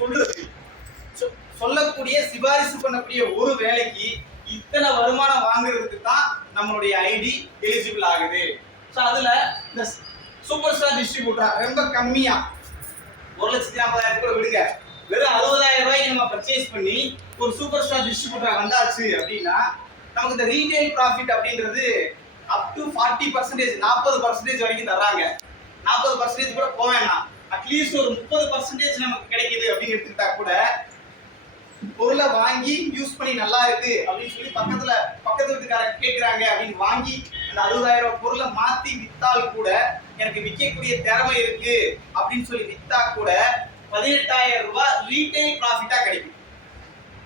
சொல்றது, சொல்லக்கூடிய சிபாரிசு பண்ணக்கூடிய ஒரு வேலைக்கு இத்தனை வருமானம் வாங்குறதுக்கு தான் நம்மளுடைய ஐடி எலிஜிபிள் ஆகுது. ஸோ அதுல இந்த சூப்பர் ஸ்டார் டிஸ்ட்ரிபியூட்டர் ரொம்ப கம்மியா 1,40,000 கூட விடுங்க, வெறும் 60,000 ரூபாய்க்கு நம்ம பர்ச்சேஸ் பண்ணி ஒரு சூப்பர் ஸ்டார் டிஸ்ட்ரிபியூட்டர் வந்தாச்சு அப்படின்னா நமக்கு இந்த ரீட்டைல் ப்ராஃபிட் அப்படின்றது அப் டு 40%, 40% வரைக்கும் தர்றாங்க. 40% கூட போவேன்னா அட்லீஸ்ட் ஒரு 30% நமக்கு கிடைக்குது அப்படின்னு எடுத்துக்கிட்டா கூட பொருளை வாங்கி யூஸ் பண்ணி நல்லா இருக்கு அப்படின்னு சொல்லி பக்கத்து வீட்டுக்காரங்க கேட்குறாங்க அப்படின்னு வாங்கி அந்த 60,000 ரூபாய் பொருளை மாத்தி வித்தால் கூட எனக்கு விற்கக்கூடிய திறமை இருக்கு அப்படின்னு சொல்லி வித்தா கூட 18,000 ரூபாய் ரீட்டைல் ப்ராஃபிட்டா கிடைக்கும்.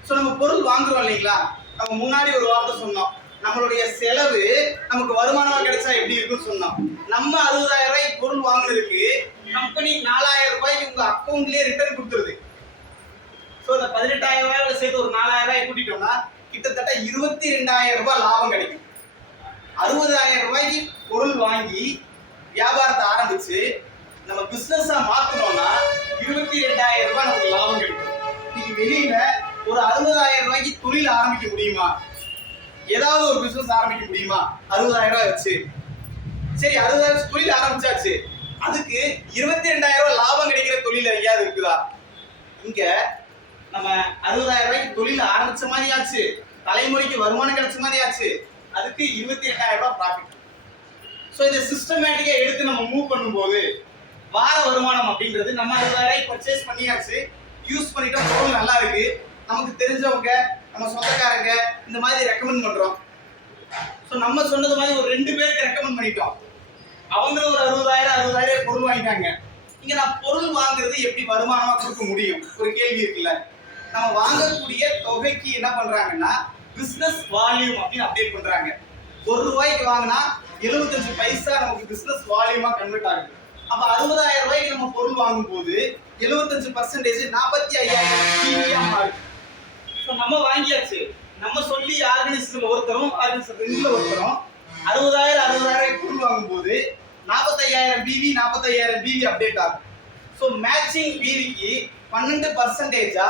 ஸோ நம்ம பொருள் வாங்குறோம் இல்லைங்களா, நம்ம முன்னாடி ஒரு வார்த்தை சொன்னோம், நம்மளுடைய செலவு நமக்கு வருமானமா கிடைச்சா எப்படி இருக்குன்னு சொன்னோம். நம்ம 60,000 ரூபாய்க்கு பொருள் வாங்குறதுக்கு கம்பெனி 4,000 ரூபாய்க்கு உங்க அக்கௌண்ட்லயே ரிட்டர்ன் கொடுத்துருது. ஸோ இந்த 18,000 ரூபாயோட சேர்த்து ஒரு 4,000 ரூபாய் கூட்டிட்டோம்னா கிட்டத்தட்ட 22,000 ரூபாய் லாபம் கிடைக்கும். 60,000 ரூபாய்க்கு பொருள் வாங்கி வியாபாரத்தை ஆரம்பிச்சு நம்ம பிசினஸா மாத்தணும்னா 22,000 ரூபாய் நமக்கு லாபம் கிடைக்கும். இன்னைக்கு வெளியில ஒரு 60,000 ரூபாய்க்கு தொழில் ஆரம்பிக்க முடியுமா? ஏதாவது ஒரு பிசினஸ் ஆரம்பிக்க முடியுமா 60,000 ரூபாய் வச்சு? சரி, 60,000 தொழில் ஆரம்பிச்சாச்சு, அதுக்கு 22,000 ரூபாய் லாபம் கிடைக்கிற தொழில் எங்கேயாவது இருக்குதா? இங்க நம்ம 60,000 ரூபாய்க்கு தொழில் ஆரம்பிச்ச மாதிரி ஆச்சு, தலைமுறைக்கு வருமானம் கிடைச்ச மாதிரி ஆச்சு, அதுக்கு 22,000 ரூபாய் ப்ராஃபிட். ஸோ இதை சிஸ்டமேட்டிக்கா எடுத்து நம்ம மூவ் பண்ணும்போது வார வருமானம் அப்படின்றது நம்ம 60,000 ரூபாய் பர்ச்சேஸ் பண்ணியாச்சு, யூஸ் பண்ணிட்டோம், பொருள் நல்லா இருக்கு, நமக்கு தெரிஞ்சவங்க நம்ம சொந்தக்காரங்க இந்த மாதிரி ரெக்கமெண்ட் பண்றோம். ஸோ நம்ம சொன்னது மாதிரி ஒரு 2 பேருக்கு ரெக்கமெண்ட் பண்ணிட்டோம், அவங்களும் ஒரு 60,000 பொருள் வாங்கிட்டாங்க. இங்க நான் பொருள் வாங்குறது எப்படி வருமானமா கொடுக்க முடியும்? ஒரு கேள்வி இருக்குல்ல. நம்ம வாங்கக்கூடிய தொகைக்கு என்ன பண்றாங்கன்னா பிசினஸ் வால்யூம் அப்படின்னு அப்டேட் பண்றாங்க. 1 ரூபாய்க்கு வாங்கினா 75 பைசா நமக்கு பிசினஸ் வால்யூமா கன்வெர்ட் ஆகுது. அப்ப 60,000 ரூபாய்க்கு நம்ம பொருள் வாங்கும் போது 75% 45,000 டிவியா மாறுது. ஸோ நம்ம வாங்கியாச்சு, நம்ம சொல்லி ஆர்கனைசேஷன் ஒருத்தரும் ஆர்கனைசேஷன் 2ல ஒருத்தரும் 60,000 பொருள் வாங்கும் போது 45,000 பிவி 45,000 பிவி அப்டேட் ஆகும். ஸோ மேட்சிங் பிவிக்கு 12%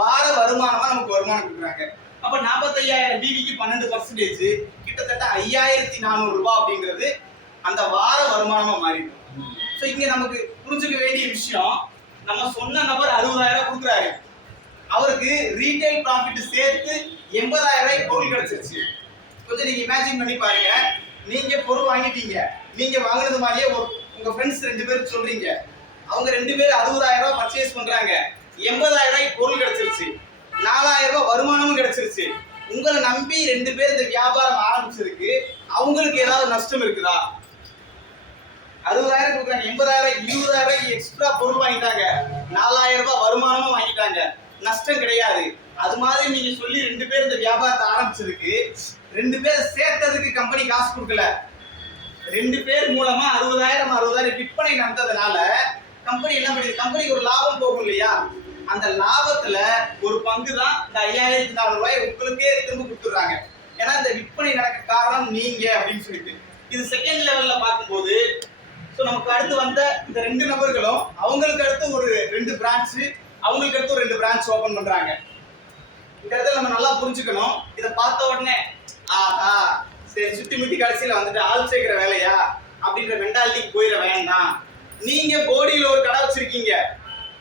வார வருமானமா நமக்கு வருமானம் கொடுக்குறாங்க. அப்ப 45,000 பிவிக்கு 12% கிட்டத்தட்ட 5,400 ரூபாய் அப்படிங்கிறது அந்த வார வருமானமா மாறிடும். ஸோ இங்க நமக்கு புரிஞ்சுக்க வேண்டிய விஷயம், நம்ம சொன்ன நபர் 60,000 கொடுக்குறாரு, அவருக்கு ரீட்டைல் ப்ராஃபிட் சேர்த்து 80,000 ரூபாய் பொருள் கிடைச்சிருச்சு. கொஞ்சம் நீங்க இமேஜின் பண்ணி பாருங்க, நீங்க பொருள் வாங்கிட்டீங்க, நீங்க வாங்குறது மாதிரியே உங்க ஃப்ரெண்ட்ஸ் 2 பேர் சொல்றீங்க, அவங்க 2 பேர் 60,000 ரூபாய் பர்ச்சேஸ் பண்றாங்க, 80,000 ரூபாய் பொருள் கிடைச்சிருச்சு, 4,000 ரூபாய் வருமானமும் கிடைச்சிருச்சு. உங்களை நம்பி 2 பேர் இந்த வியாபாரம் ஆரம்பிச்சிருக்கு, அவங்களுக்கு ஏதாவது நஷ்டம் இருக்குதா? 60,000 கொடுக்குறாங்க, 80,000 20,000 ரூபாய்க்கு எக்ஸ்ட்ரா பொருள் வாங்கிட்டாங்க, 4,000 ரூபாய் வருமானமும் வாங்கிட்டாங்க, நஷ்டம் கிடையாது. அது மாதிரி நீங்க சொல்லி 2 பேர் இந்த வியாபாரத்தை ஆரம்பிச்சதுக்கு 2 பேர் சேர்த்ததுக்கு கம்பெனி காசு கொடுக்கல, 2 பேர் மூலமா 60,000 விற்பனை நடந்ததுனால கம்பெனி என்ன பண்ணுது, கம்பெனிக்கு ஒரு லாபம் போகும் இல்லையா, அந்த லாபத்துல ஒரு பங்கு தான் இந்த 5,400 ரூபாய் உங்களுக்கே திரும்ப கொடுத்துறாங்க. ஏன்னா இந்த விற்பனை நடக்க காரணம் நீங்க அப்படின்னு சொல்லிட்டு. இது செகண்ட் லெவல்ல பார்க்கும்போது நமக்கு அடுத்து வந்த இந்த 2 நபர்களும் அவங்களுக்கு அடுத்து ஒரு 2 பிரான்ச், அவங்களுக்கு அடுத்து ஒரு 2 பிரான்ச் ஓபன் பண்றாங்க. இந்த இடத்துல நம்ம நல்லா புரிஞ்சுக்கணும், இதை பார்த்த உடனே ஆஹா சரி சுத்தி முத்தி கடைசியில வந்துட்டு ஆள் சேர்க்கிற வேலையா அப்படின்ற மென்டாலிட்டிக்கு போயிட வேண்டாம். நீங்க போடியில ஒரு கடை வச்சிருக்கீங்க,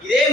இதே